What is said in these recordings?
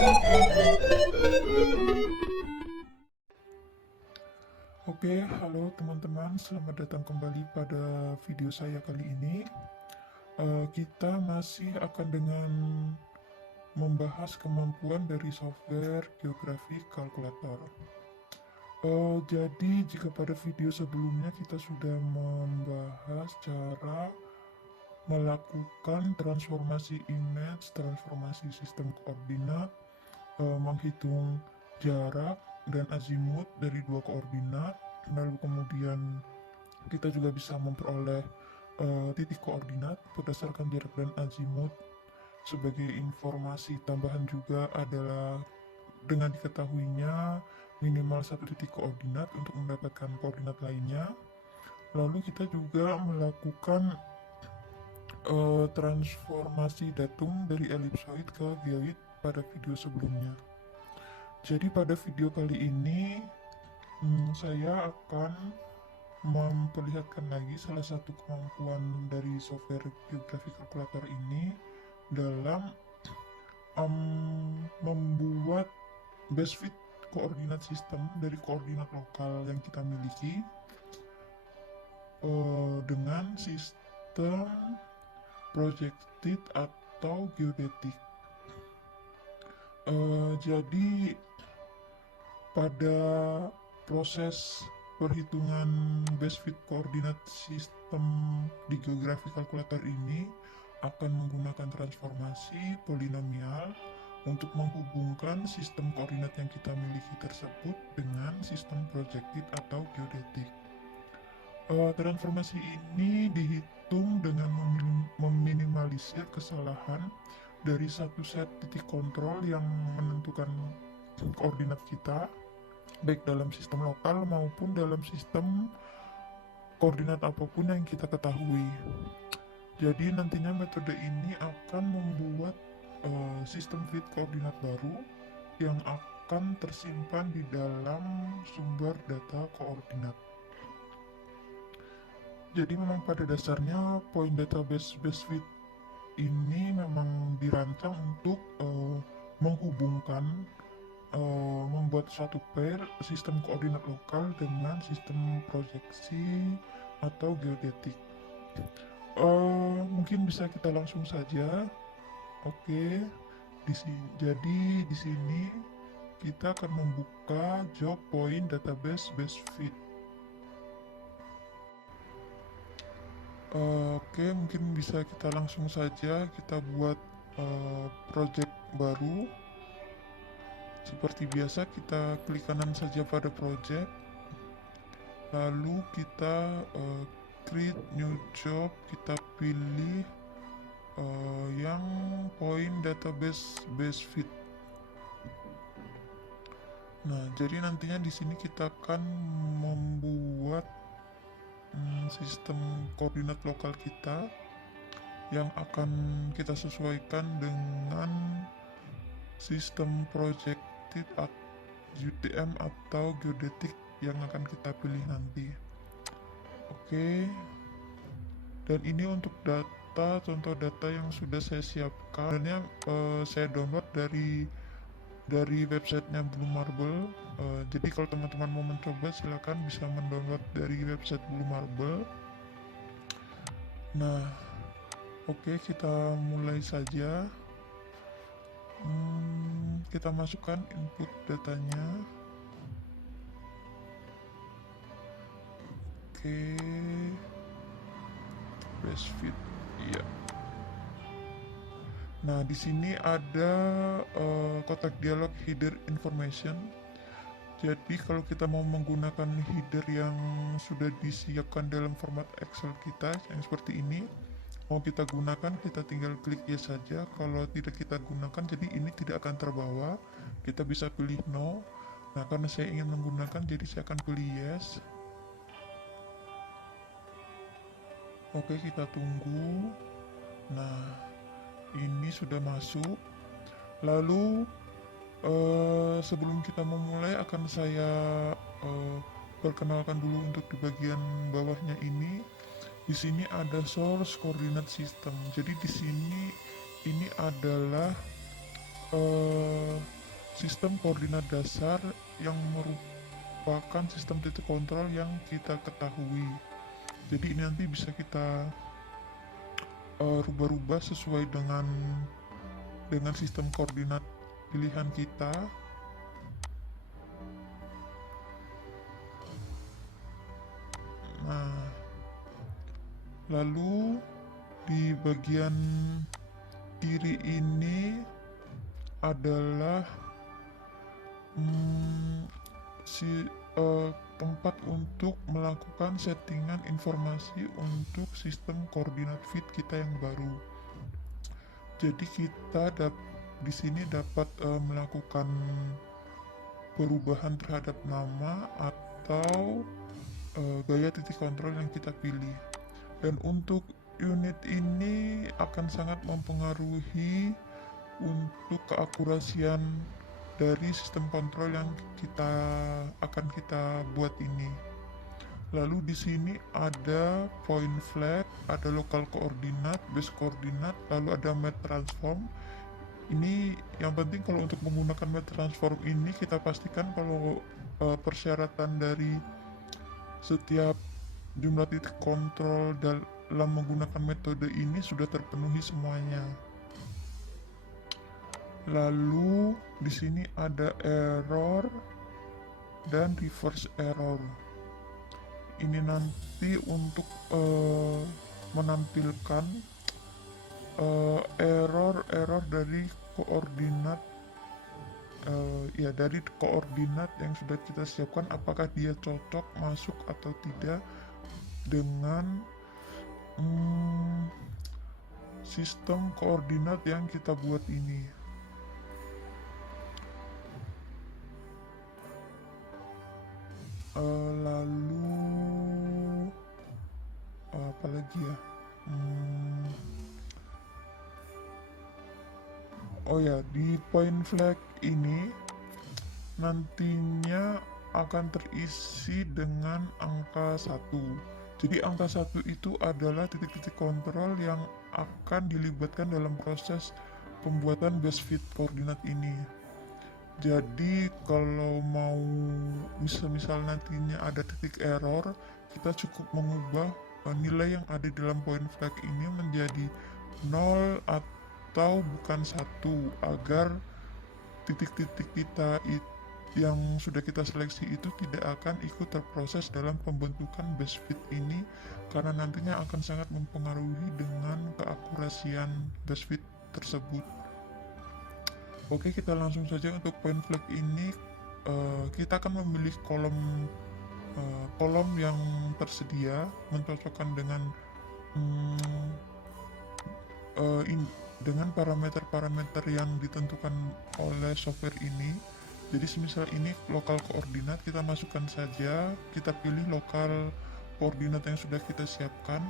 Oke, halo teman-teman, selamat datang kembali pada video saya kali ini. Kita masih akan dengan membahas kemampuan dari software geografi kalkulator. Jadi, jika pada video sebelumnya kita sudah membahas cara melakukan transformasi image, transformasi sistem koordinat, menghitung jarak dan azimut dari dua koordinat, lalu kemudian kita juga bisa memperoleh titik koordinat berdasarkan jarak dan azimut. Sebagai informasi tambahan juga adalah dengan diketahuinya minimal satu titik koordinat untuk mendapatkan koordinat lainnya. Lalu kita juga melakukan transformasi datum dari elipsoid ke geoid pada video sebelumnya. Jadi pada video kali ini saya akan memperlihatkan lagi salah satu kemampuan dari software geografi kalkulator ini dalam membuat base fit koordinat sistem dari koordinat lokal yang kita miliki dengan sistem projected atau geodetik. Jadi pada proses perhitungan base fit koordinat sistem di geografi kalkulator ini akan menggunakan transformasi polinomial untuk menghubungkan sistem koordinat yang kita miliki tersebut dengan sistem projected atau geodetik. Transformasi ini dihitung dengan meminimalisir kesalahan dari satu set titik kontrol yang menentukan koordinat kita, baik dalam sistem lokal maupun dalam sistem koordinat apapun yang kita ketahui. Jadi nantinya metode ini akan membuat sistem fit koordinat baru yang akan tersimpan di dalam sumber data koordinat. Jadi memang pada dasarnya point database base fit ini memang dirancang untuk menghubungkan membuat suatu pair sistem koordinat lokal dengan sistem proyeksi atau geodetik. Mungkin bisa kita langsung saja. Oke, jadi di sini kita akan membuka job point database base fit. Oke, mungkin bisa kita langsung saja kita buat project baru. Seperti biasa kita klik kanan saja pada project, lalu kita create new job, kita pilih yang point database base fit. Nah, jadi nantinya di sini kita akan membuat sistem koordinat lokal kita yang akan kita sesuaikan dengan sistem projected UTM atau geodetik yang akan kita pilih nanti. Oke, dan ini untuk data, contoh data yang sudah saya siapkan. Dan saya download dari websitenya Blue Marble. Jadi kalau teman-teman mau mencoba silakan bisa mendownload dari website Blue Marble. Nah, oke, kita mulai saja. Kita masukkan input datanya. Oke, base fit, iya. Nah, di sini ada kotak dialog header information. Jadi kalau kita mau menggunakan header yang sudah disiapkan dalam format Excel kita yang seperti ini, mau kita gunakan, kita tinggal klik yes saja. Kalau tidak kita gunakan, jadi ini tidak akan terbawa. Kita bisa pilih no. Nah, karena saya ingin menggunakan, jadi saya akan pilih yes. Oke, kita tunggu. Nah, ini sudah masuk. Lalu sebelum kita memulai akan saya perkenalkan dulu untuk di bagian bawahnya ini. Di sini ada source coordinate system. Jadi di sini ini adalah eh, sistem koordinat dasar yang merupakan sistem titik kontrol yang kita ketahui. Jadi ini nanti bisa kita rubah-rubah sesuai dengan sistem koordinat pilihan kita. Nah, lalu di bagian kiri ini adalah tempat untuk melakukan settingan informasi untuk sistem koordinat feed kita yang baru. Jadi kita di sini dapat melakukan perubahan terhadap nama atau gaya titik kontrol yang kita pilih. Dan untuk unit ini akan sangat mempengaruhi untuk keakurasian dari sistem kontrol yang akan kita buat ini. Lalu di sini ada point flag, ada local koordinat, base koordinat, lalu ada map transform. Ini yang penting kalau untuk menggunakan map transform ini kita pastikan kalau persyaratan dari setiap jumlah titik kontrol dalam menggunakan metode ini sudah terpenuhi semuanya. Lalu di sini ada error dan reverse error. Ini nanti untuk menampilkan error dari koordinat dari koordinat yang sudah kita siapkan, apakah dia cocok masuk atau tidak dengan sistem koordinat yang kita buat ini. Lalu apa lagi ya? Oh ya, di point flag ini nantinya akan terisi dengan angka 1. Jadi angka 1 itu adalah titik-titik kontrol yang akan dilibatkan dalam proses pembuatan base fit koordinat ini. Jadi kalau mau misal nantinya ada titik error, kita cukup mengubah nilai yang ada dalam point flag ini menjadi 0 atau bukan 1 agar titik-titik kita yang sudah kita seleksi itu tidak akan ikut terproses dalam pembentukan base fit ini, karena nantinya akan sangat mempengaruhi dengan keakurasian base fit tersebut. Oke, kita langsung saja untuk point flag ini. Kita akan memilih kolom yang tersedia, mencocokkan dengan dengan parameter-parameter yang ditentukan oleh software ini. Jadi semisal ini lokal koordinat, kita masukkan saja, kita pilih lokal koordinat yang sudah kita siapkan.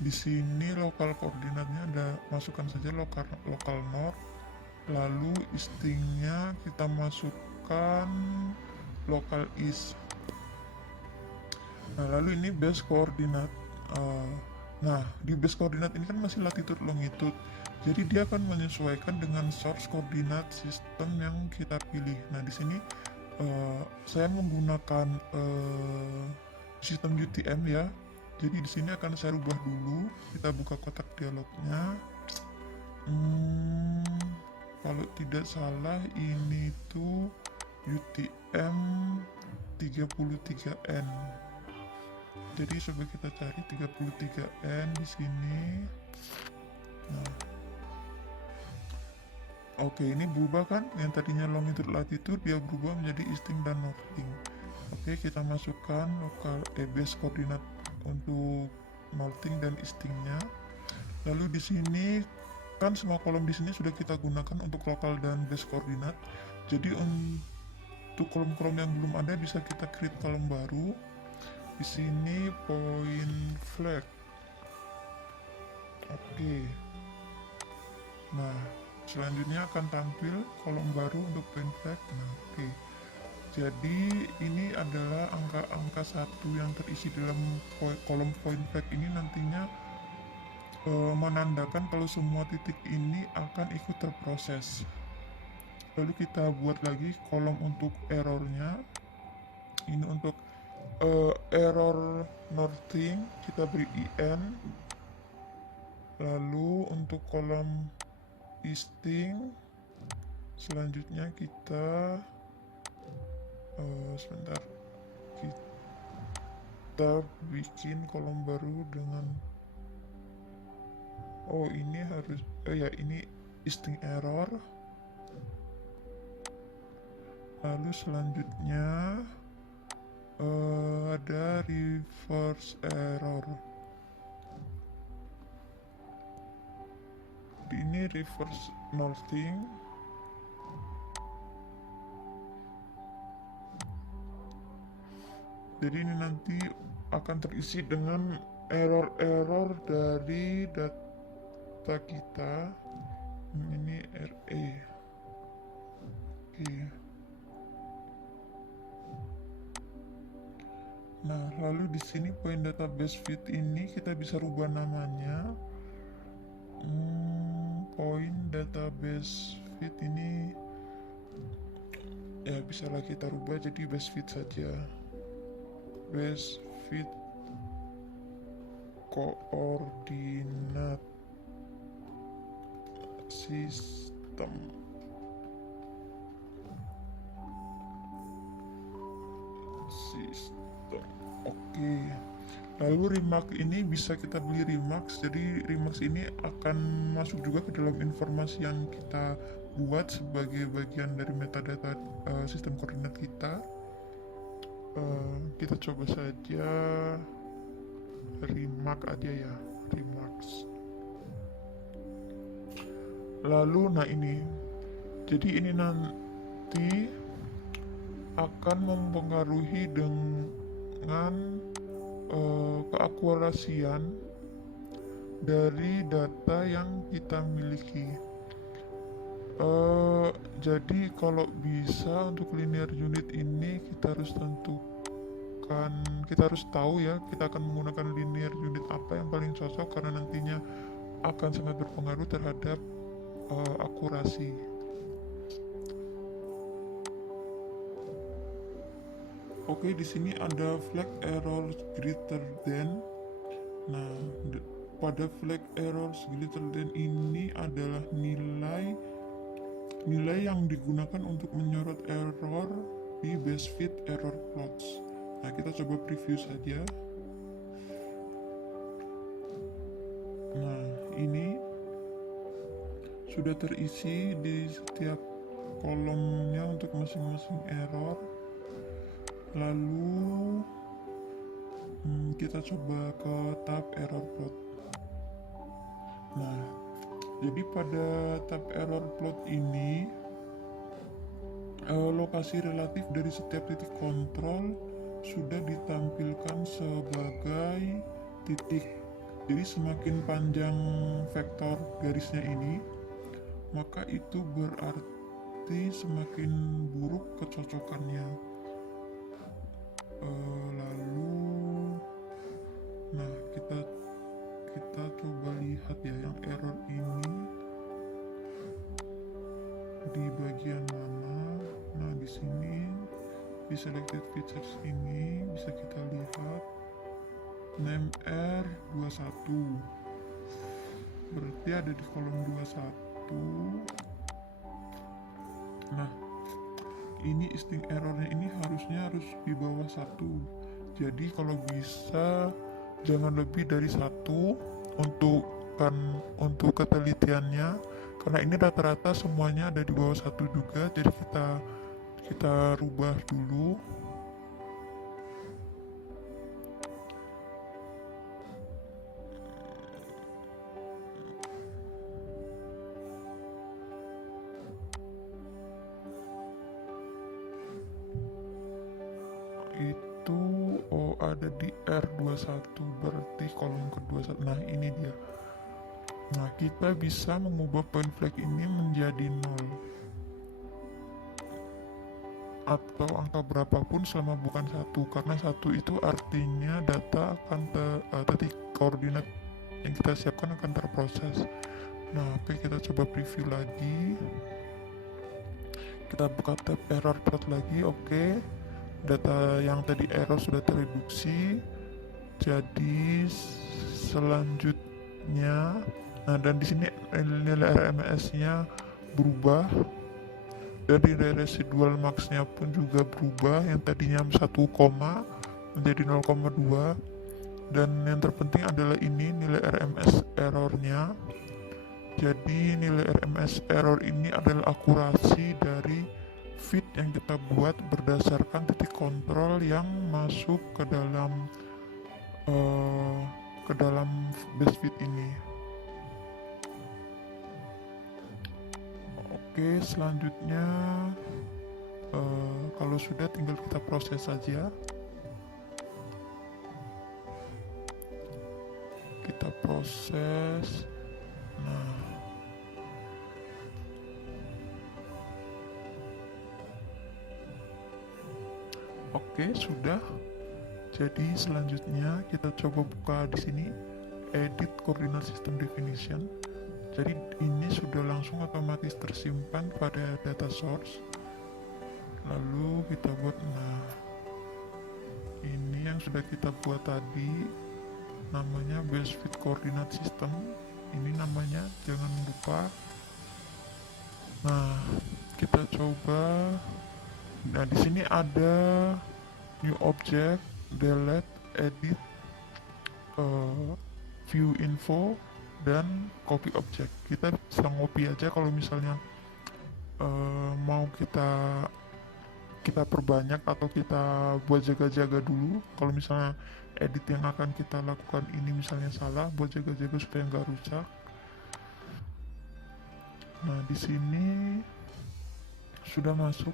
Di sini lokal koordinatnya ada, masukkan saja lokal north. Lalu istingnya kita masukkan local east. Nah, lalu ini base koordinat. Nah, di base koordinat ini kan masih latitude longitude. Jadi dia akan menyesuaikan dengan source koordinat sistem yang kita pilih. Nah, di sini saya menggunakan sistem UTM ya. Jadi di sini akan saya rubah dulu. Kita buka kotak dialognya. Kalau tidak salah ini tuh UTM 33N. Jadi coba kita cari 33N di sini. Nah, oke, ini berubah kan? Yang tadinya longitude latitude dia berubah menjadi easting dan northing. Oke, kita masukkan base koordinat untuk northing dan eastingnya. Lalu di sini kan semua kolom di sini sudah kita gunakan untuk lokal dan base koordinat. Jadi untuk kolom-kolom yang belum ada bisa kita create kolom baru. Di sini point flag. Oke. Nah, selanjutnya akan tampil kolom baru untuk point flag. Nah, oke. Jadi ini adalah angka-angka 1 yang terisi dalam kolom point flag ini nantinya menandakan kalau semua titik ini akan ikut terproses. Lalu kita buat lagi kolom untuk errornya. Ini untuk error northing kita beri in. Lalu untuk kolom easting selanjutnya kita sebentar, kita bikin kolom baru dengan ini harus ini easting error. Lalu selanjutnya ada reverse error. Ini reverse northing. Jadi ini nanti akan terisi dengan error-error dari data kita. Ini RE. Oke. Nah, lalu di sini point database feed ini kita bisa rubah namanya. Point database feed ini ya bisa lah kita rubah jadi base feed saja. Base feed koordinat sistem. Oke. Lalu Remax ini bisa kita beli Remax. Jadi Remax ini akan masuk juga ke dalam informasi yang kita buat sebagai bagian dari metadata sistem koordinat kita. Kita coba saja Remax aja ya, Remax. Lalu nah ini, jadi ini nanti akan mempengaruhi dengan keakurasian dari data yang kita miliki. Jadi kalau bisa untuk linear unit ini kita harus tentukan, kita harus tahu ya kita akan menggunakan linear unit apa yang paling cocok karena nantinya akan sangat berpengaruh terhadap akurasi. Oke, di sini ada flag error greater than. Nah, pada flag error greater than ini adalah nilai yang digunakan untuk menyorot error di base fit error plots. Nah, kita coba preview saja. Nah, ini sudah terisi di setiap kolomnya untuk masing-masing error. Lalu kita coba ke tab error plot. Nah, jadi pada tab error plot ini lokasi relatif dari setiap titik kontrol sudah ditampilkan sebagai titik. Jadi semakin panjang vektor garisnya ini, maka itu berarti semakin buruk kecocokannya. Lalu nah kita coba lihat ya yang error ini di bagian mana. Nah, di sini di selected features ini bisa kita lihat name R21 berarti ada di kolom 21. Nah, ini easting errornya ini harus di bawah 1. Jadi kalau bisa jangan lebih dari 1 untuk ketelitiannya, karena ini rata-rata semuanya ada di bawah 1 juga. Jadi kita rubah dulu. Itu ada di R21 berarti kolom ke-21. Nah, ini dia. Nah, kita bisa mengubah point flag ini menjadi 0 atau angka berapapun selama bukan 1, karena 1 itu artinya data akan titik koordinat yang kita siapkan akan terproses. Nah, oke, kita coba preview lagi. Kita buka tab error plot lagi. Oke, data yang tadi error sudah tereduksi. Jadi selanjutnya, nah dan di sini nilai RMS-nya berubah, dan nilai residual max-nya pun juga berubah, yang tadinya 1, menjadi 0,2. Dan yang terpenting adalah ini nilai RMS errornya. Jadi nilai RMS error ini adalah akurasi dari feed yang kita buat berdasarkan titik kontrol yang masuk ke dalam base feed ini. Oke, selanjutnya kalau sudah tinggal kita proses saja. Kita proses. Nah, oke, sudah. Jadi selanjutnya kita coba buka di sini edit coordinate system definition. Jadi ini sudah langsung otomatis tersimpan pada data source. Lalu kita buat, nah ini yang sudah kita buat tadi, namanya base feed coordinate system. Ini namanya, jangan lupa. Nah, kita coba. Nah, di sini ada new object, delete, edit, view info, dan copy object. Kita bisa ngopi aja kalau misalnya mau kita perbanyak atau kita buat jaga-jaga dulu. Kalau misalnya edit yang akan kita lakukan ini misalnya salah, buat jaga-jaga supaya nggak rusak. Nah, di sini sudah masuk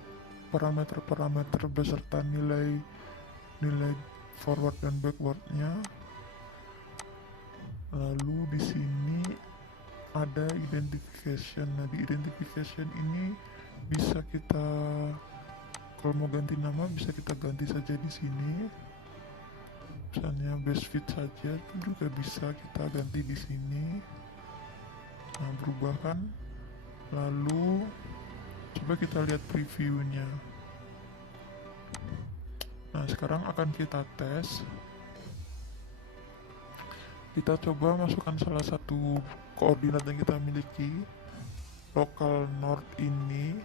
parameter-parameter beserta nilai forward dan backwardnya. Lalu di sini ada identification. Nah, di identification ini bisa kita, kalau mau ganti nama bisa kita ganti saja di sini. Misalnya base fit saja itu juga bisa kita ganti di sini. Nah, berubah kan? Lalu coba kita lihat previewnya. Nah, sekarang akan kita tes. Kita coba masukkan salah satu koordinat yang kita miliki, local north ini.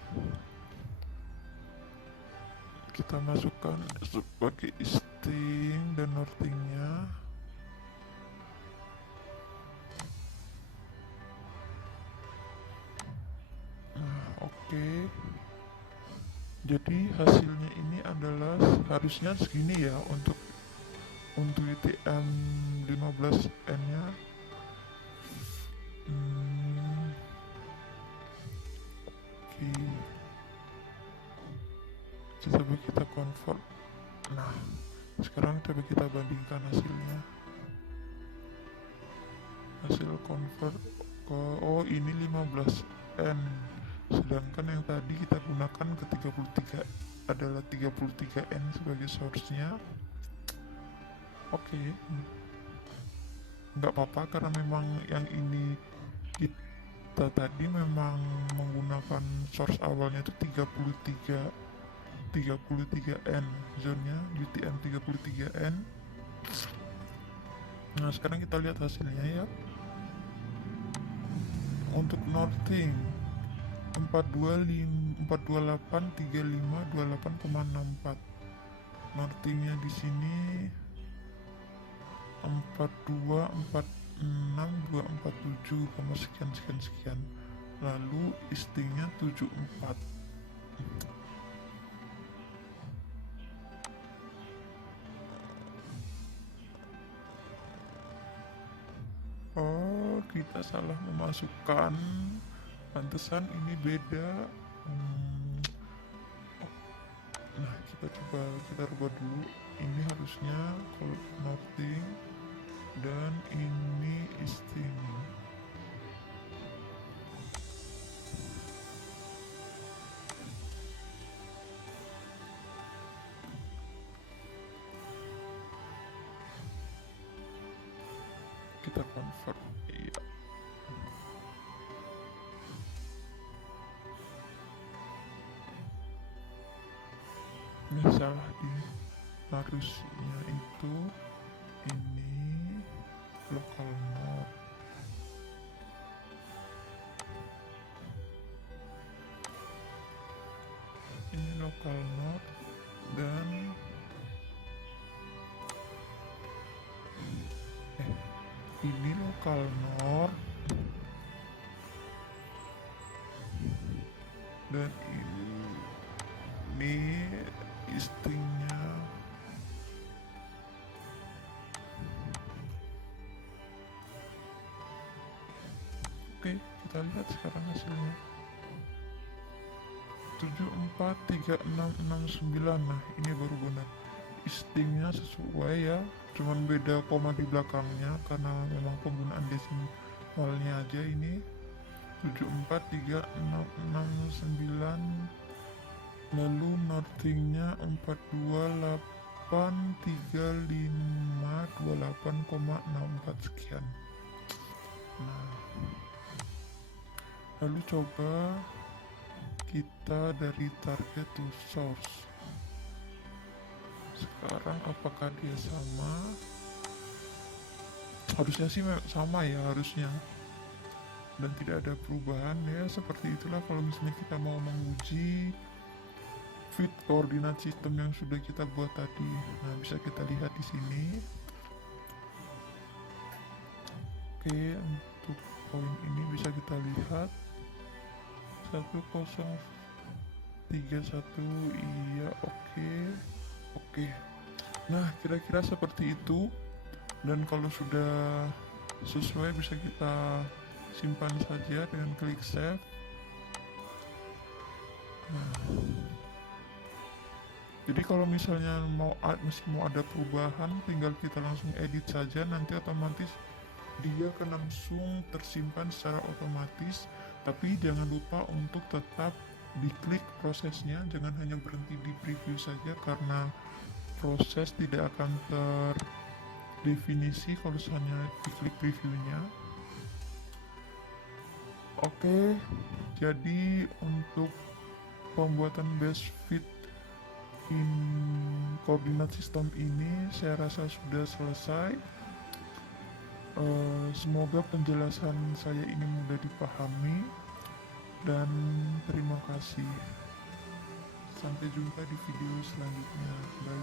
Kita masukkan sebagai easting dan northingnya. Nah, oke. Jadi hasilnya ini adalah harusnya segini ya untuk UTM 15N nya. Oke, coba kita convert. Nah, sekarang coba kita bandingkan hasilnya. Hasil convert ke, oh ini 15N, sedangkan yang tadi kita gunakan ke 33 adalah 33N sebagai source-nya. Oke, nggak apa-apa karena memang yang ini kita tadi memang menggunakan source awalnya itu 33N, zone-nya UTM 33N. Nah, sekarang kita lihat hasilnya ya. Untuk northing 4283528,64. Northingnya di sini 4246247, sekian. Lalu eastingnya 74. Oh, kita salah memasukkan, pantesan ini beda. Nah, kita rubah dulu. Ini harusnya kalau nothing dan ini easting. Kita convert, iya. salah di harusnya itu ini local node, ini local node, dan ini local node, dan ini stringnya. Oke, kita lihat sekarang hasilnya. 743669. Nah, ini baru benar. Stringnya sesuai ya, cuman beda koma di belakangnya karena memang penggunaan desimalnya aja ini. 743669, lalu nothingnya 4283528,64 sekian. Nah, lalu coba kita dari target to source. Sekarang apakah dia sama? Harusnya sih sama ya, harusnya, dan tidak ada perubahan ya. Seperti itulah kalau misalnya kita mau menguji fit koordinat sistem yang sudah kita buat tadi. Nah, bisa kita lihat di sini. Oke, untuk poin ini bisa kita lihat 1031, iya, oke. Nah, kira-kira seperti itu. Dan kalau sudah sesuai bisa kita simpan saja dengan klik save. Nah, jadi kalau misalnya masih mau ada perubahan, tinggal kita langsung edit saja, nanti otomatis dia akan langsung tersimpan secara otomatis. Tapi jangan lupa untuk tetap diklik prosesnya, jangan hanya berhenti di preview saja, karena proses tidak akan terdefinisi kalau hanya diklik previewnya. Oke, jadi untuk pembuatan base fit in koordinat sistem ini saya rasa sudah selesai. Semoga penjelasan saya ini mudah dipahami, dan terima kasih. Sampai jumpa di video selanjutnya. Bye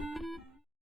bye.